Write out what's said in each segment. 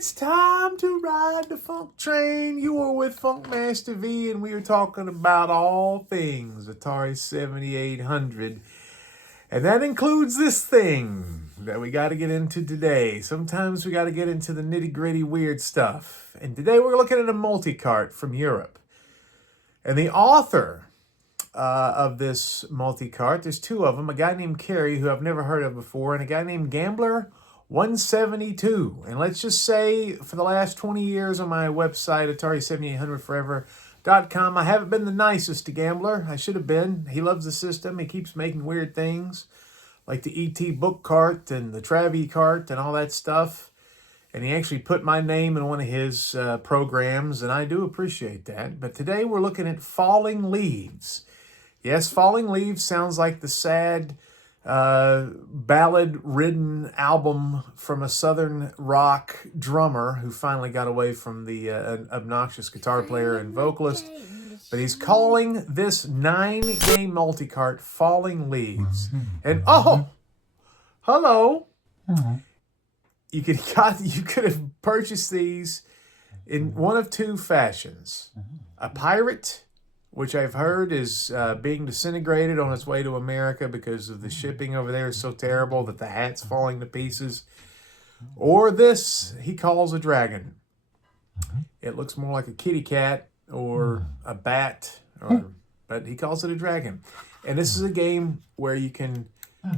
It's time to ride the funk train. You are with Funkmaster V, and we are talking about all things Atari 7800. And that includes this thing that we got to get into today. Sometimes we got to get into the nitty-gritty weird stuff. And today we're looking at a multicart from Europe. And the author of this multicart, there's two of them, a guy named Kerry, who I've never heard of before, and a guy named Gambler 172. And let's just say for the last 20 years on my website, Atari7800forever.com, I haven't been the nicest to Gambler. I should have been. He loves the system. He keeps making weird things like the ET book cart and the Travie cart and all that stuff. And he actually put my name in one of his programs, and I do appreciate that. But today we're looking at Falling Leaves. Yes, Falling Leaves sounds like the sad ballad-ridden album from a southern rock drummer who finally got away from the obnoxious guitar player and vocalist. But he's calling this 9-game multicart Falling Leaves. And oh, hello. You could have purchased these in one of two fashions. A pirate, which I've heard is being disintegrated on its way to America because of the shipping over there is so terrible that the hat's falling to pieces. Or this, he calls a dragon. It looks more like a kitty cat or a bat, but he calls it a dragon. And this is a game where you can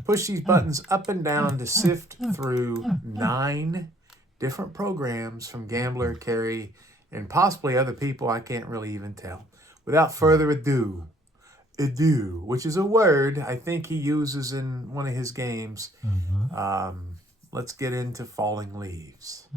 push these buttons up and down to sift through 9 different programs from Gambler, Kerry, and possibly other people. I can't really even tell. Without further ado, which is a word I think he uses in one of his games. Let's get into Falling Leaves.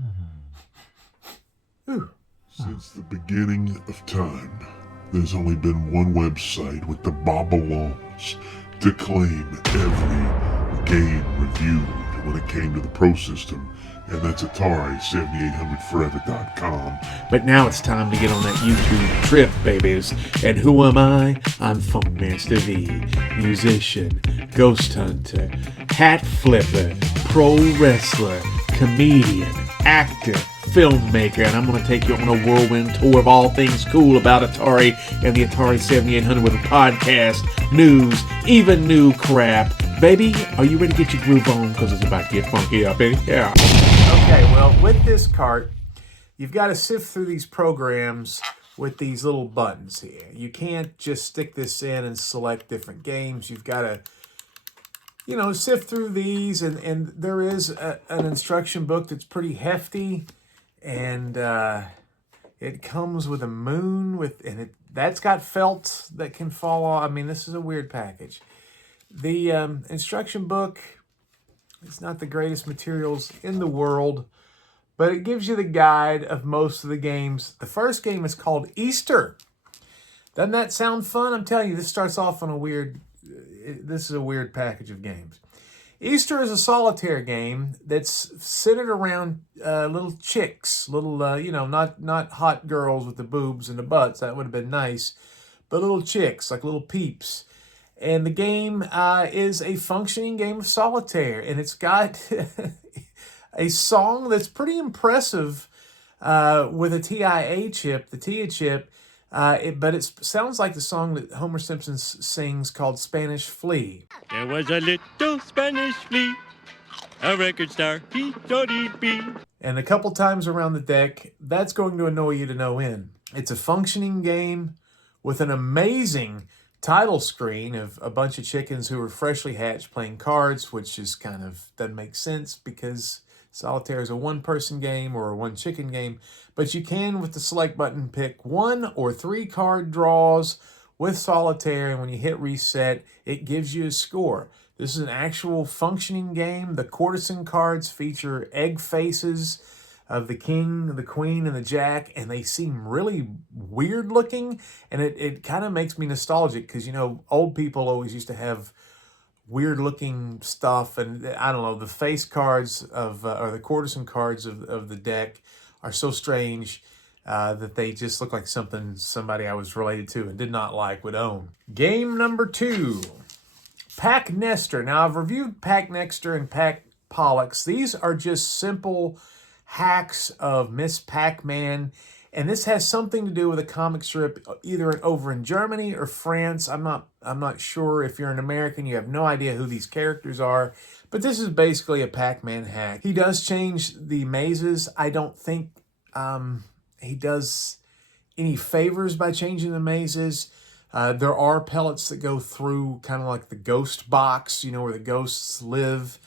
Since the beginning of time, there's only been one website with the Babylons to claim every game reviewed when it came to the Pro System, and that's Atari7800forever.com. But now it's time to get on that YouTube trip, babies. And who am I? I'm Funkmaster V, musician, ghost hunter, hat flipper, pro wrestler, comedian, actor, filmmaker, and I'm going to take you on a whirlwind tour of all things cool about Atari and the Atari 7800 with a podcast, news, even new crap. Baby, are you ready to get your groove on? Because it's about to get funky up in here. Okay, well, with this cart, you've got to sift through these programs with these little buttons here. You can't just stick this in and select different games. You've got to, sift through these, and there is an instruction book that's pretty hefty, and it comes with a moon, that's got felt that can fall off. I mean, this is a weird package. The instruction book, it's not the greatest materials in the world, but it gives you the guide of most of the games. The first game is called Easter. Doesn't that sound fun? I'm telling you, this starts off on this is a weird package of games. Easter is a solitaire game that's centered around little chicks, little, not hot girls with the boobs and the butts. That would have been nice, but little chicks, like little peeps. And the game is a functioning game of solitaire, and it's got a song that's pretty impressive with a TIA chip, the TIA chip, but it sounds like the song that Homer Simpson sings called Spanish Flea. There was a little Spanish flea, a record star, he thought he'd be. And a couple times around the deck, that's going to annoy you to no end. It's a functioning game with an amazing title screen of a bunch of chickens who are freshly hatched playing cards, which is doesn't make sense because solitaire is a one-person game or a one-chicken game. But you can, with the select button, pick 1 or 3 card draws with solitaire, and when you hit reset, it gives you a score. This is an actual functioning game. The courtesan cards feature egg faces of the king, the queen, and the jack, and they seem really weird looking, and it kind of makes me nostalgic because, old people always used to have weird looking stuff, and I don't know, the face cards or the courtesan cards of the deck are so strange that they just look like somebody I was related to and did not like would own. Game number 2, Pack Nester. Now, I've reviewed Pack Nester and Pack Pollux. These are just simple hacks of Miss Pac-Man. And this has something to do with a comic strip either over in Germany or France. I'm not sure. If you're an American, you have no idea who these characters are. But this is basically a Pac-Man hack. He does change the mazes. I don't think he does any favors by changing the mazes. There are pellets that go through kind of like the ghost box, you know, where the ghosts live.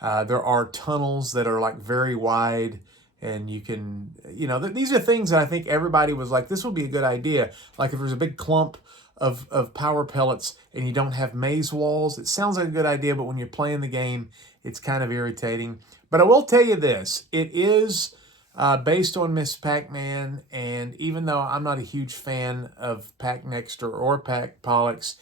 There are tunnels that are like very wide, and you can, you know, these are things that I think everybody was like, this would be a good idea. Like if there's a big clump of power pellets and you don't have maze walls, it sounds like a good idea, but when you're playing the game, it's kind of irritating. But I will tell you this, it is based on Miss Pac-Man, and even though I'm not a huge fan of Pac-Nexter or Pac-Pollux,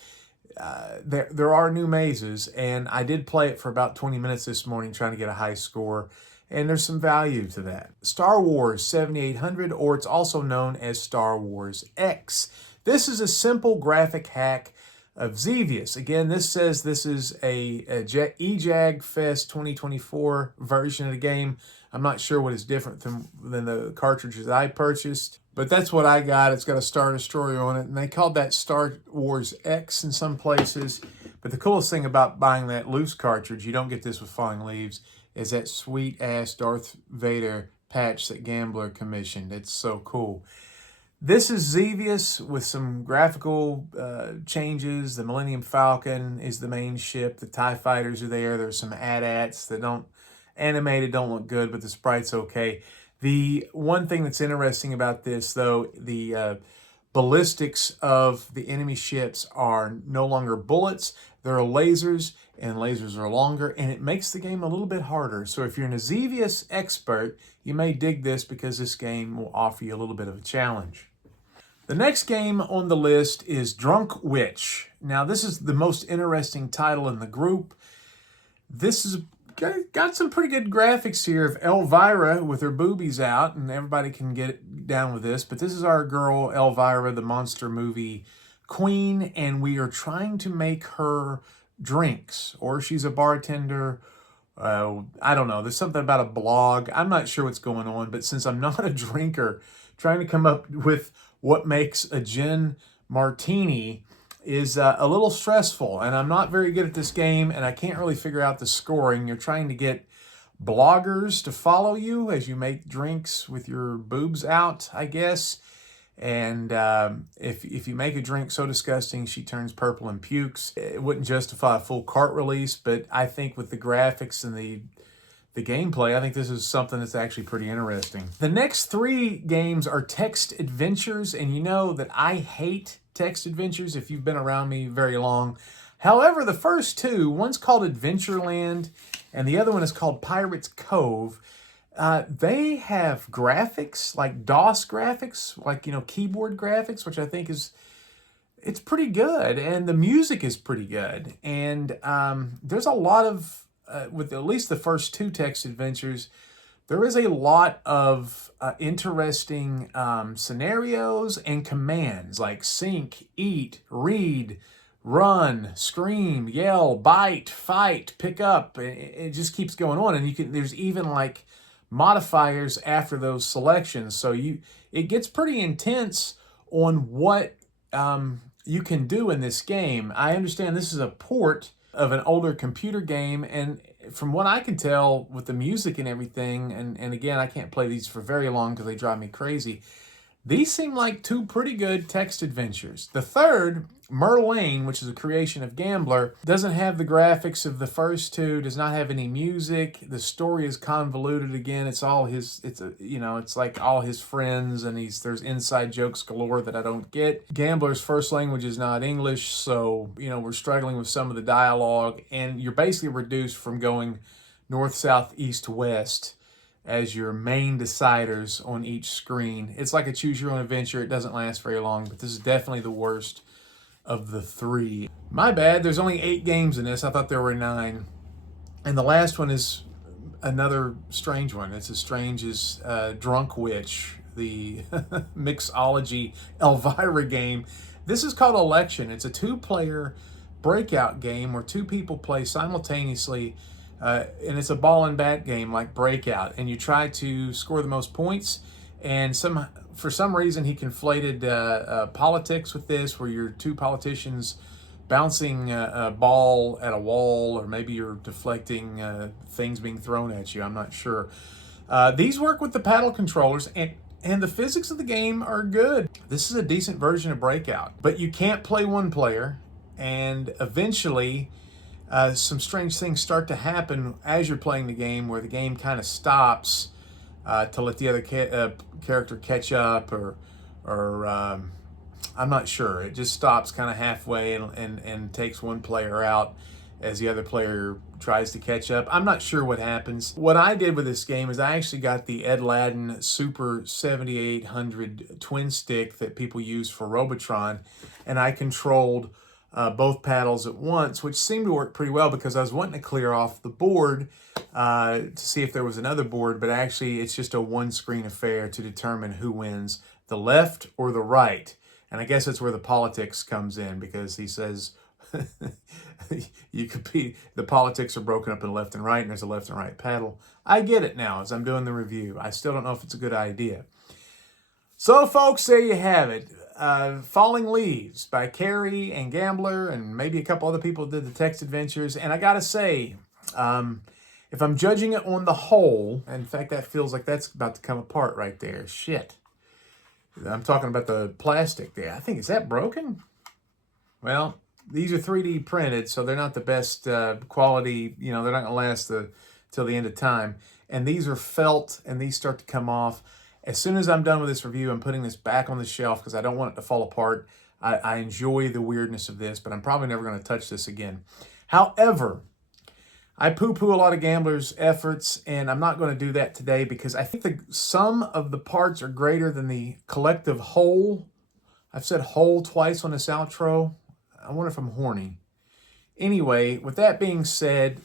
there are new mazes, and I did play it for about 20 minutes this morning trying to get a high score, and there's some value to that. Star Wars 7800, or it's also known as Star Wars X. This is a simple graphic hack of Xevious. Again, this says this is a EJAG Fest 2024 version of the game. I'm not sure what is different than the cartridges I purchased, but that's what I got. It's got a Star Destroyer on it, and they called that Star Wars X in some places. But the coolest thing about buying that loose cartridge, you don't get this with Falling Leaves, is that sweet-ass Darth Vader patch that Gambler commissioned. It's so cool. This is Xevious with some graphical changes. The Millennium Falcon is the main ship. The TIE fighters are there. There's some AT-ATs that don't look good, but the sprite's okay. The one thing that's interesting about this, though, the ballistics of the enemy ships are no longer bullets. They're lasers, and lasers are longer, and it makes the game a little bit harder. So if you're an Xevious expert, you may dig this because this game will offer you a little bit of a challenge. The next game on the list is Drunk Witch. Now, this is the most interesting title in the group. This is got some pretty good graphics here of Elvira with her boobies out, and everybody can get down with this. But this is our girl, Elvira, the monster movie queen, and we are trying to make her drinks, or she's a bartender. I don't know. There's something about a blog. I'm not sure what's going on, but since I'm not a drinker, trying to come up with what makes a gin martini is a little stressful, and I'm not very good at this game, and I can't really figure out the scoring. You're trying to get bloggers to follow you as you make drinks with your boobs out, I guess. And if you make a drink so disgusting she turns purple and pukes, it wouldn't justify a full cart release. But I think with the graphics and the gameplay, I think this is something that's actually pretty interesting. The next three games are text adventures, and you know that I hate text adventures if you've been around me very long. However, the first two, one's called Adventureland, and the other one is called Pirates Cove. They have graphics, like DOS graphics, like, you know, keyboard graphics, which I think it's pretty good, and the music is pretty good. And there's a lot of, with at least the first two text adventures, there is a lot of interesting scenarios and commands like sink, eat, read, run, scream, yell, bite, fight, pick up. It just keeps going on, and there's even like modifiers after those selections. So it gets pretty intense on what you can do in this game. I understand this is a port of an older computer game, and from what I can tell with the music and everything, and again, I can't play these for very long because they drive me crazy, these seem like two pretty good text adventures. The third, Merlane, which is a creation of Gambler, doesn't have the graphics of the first two, does not have any music. The story is convoluted again. It's like all his friends, and there's inside jokes galore that I don't get. Gambler's first language is not English, so, you know, we're struggling with some of the dialogue, and you're basically reduced from going north, south, east, west as your main deciders on each screen. It's like a choose your own adventure. It doesn't last very long, but this is definitely the worst of the three. My bad, there's only 8 games in this. I thought there were 9. And the last one is another strange one. It's as strange as Drunk Witch, the mixology Elvira game. This is called Election. It's a 2-player breakout game where 2 people play simultaneously and it's a ball and bat game like Breakout, and you try to score the most points. And for some reason, he conflated politics with this, where you're two politicians bouncing a ball at a wall, or maybe you're deflecting things being thrown at you. I'm not sure. These work with the paddle controllers, and the physics of the game are good. This is a decent version of Breakout, but you can't play one player, and eventually some strange things start to happen as you're playing the game, where the game kind of stops to let the other character catch up, or I'm not sure. It just stops kind of halfway and takes one player out as the other player tries to catch up. I'm not sure what happens. What I did with this game is I actually got the Ed Ladden Super 7800 twin stick that people use for Robotron, and I controlled both paddles at once, which seemed to work pretty well because I was wanting to clear off the board to see if there was another board, but actually it's just a one-screen affair to determine who wins, the left or the right. And I guess that's where the politics comes in, because he says the politics are broken up in left and right, and there's a left and right paddle. I get it now as I'm doing the review. I still don't know if it's a good idea. So, folks, there you have it. Falling Leaves by Carrie and Gambler, and maybe a couple other people did the text adventures. And I gotta say, if I'm judging it on the whole, in fact, that feels like that's about to come apart right there. Shit. I'm talking about the plastic there. I think, is that broken? Well, these are 3D printed, so they're not the best quality. You know, they're not going to last till the end of time. And these are felt, and these start to come off. As soon as I'm done with this review, I'm putting this back on the shelf because I don't want it to fall apart. I enjoy the weirdness of this, but I'm probably never going to touch this again. However, I poo-poo a lot of Gambler's efforts, and I'm not going to do that today because I think the sum of the parts are greater than the collective whole. I've said whole twice on this outro. I wonder if I'm horny. Anyway, with that being said,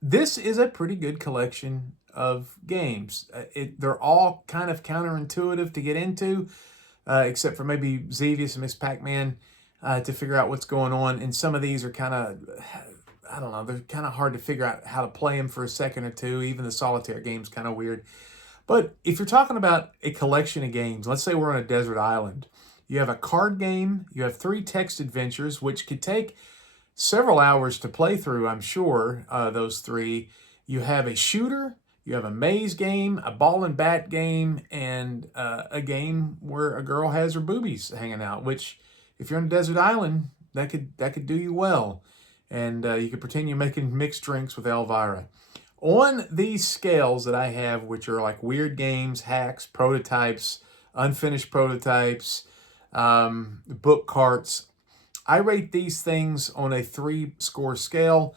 this is a pretty good collection of games. They're all kind of counterintuitive to get into, except for maybe Xevious and Miss Pac-Man to figure out what's going on. And some of these are kind of, I don't know, they're kind of hard to figure out how to play them for a second or two. Even the solitaire game's kind of weird. But if you're talking about a collection of games, let's say we're on a desert island. You have a card game, you have 3 text adventures, which could take several hours to play through, I'm sure, those 3. You have a shooter, you have a maze game, a ball and bat game, and a game where a girl has her boobies hanging out, which, if you're on a desert island, that could do you well. And you could pretend you're making mixed drinks with Elvira. On these scales that I have, which are like weird games, hacks, prototypes, unfinished prototypes, book carts, I rate these things on a 3-score scale.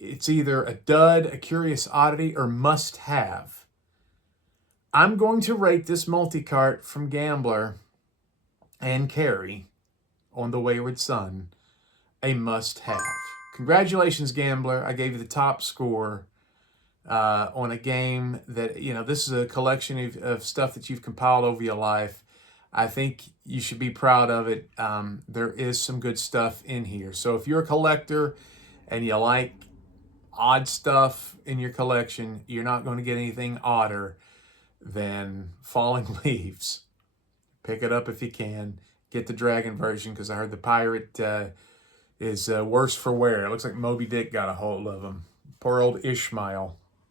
It's either a dud, a curious oddity, or must have. I'm going to rate this multicart from Gambler and Carrie on The Wayward Son a must-have. Congratulations, Gambler. I gave you the top score on a game that, you know, this is a collection of stuff that you've compiled over your life. I think you should be proud of it. There is some good stuff in here. So if you're a collector and you like odd stuff in your collection, you're not going to get anything odder than Falling Leaves. Pick it up if you can. Get the dragon version, because I heard the pirate is worse for wear. It looks like Moby Dick got a hold of him. Poor old Ishmael.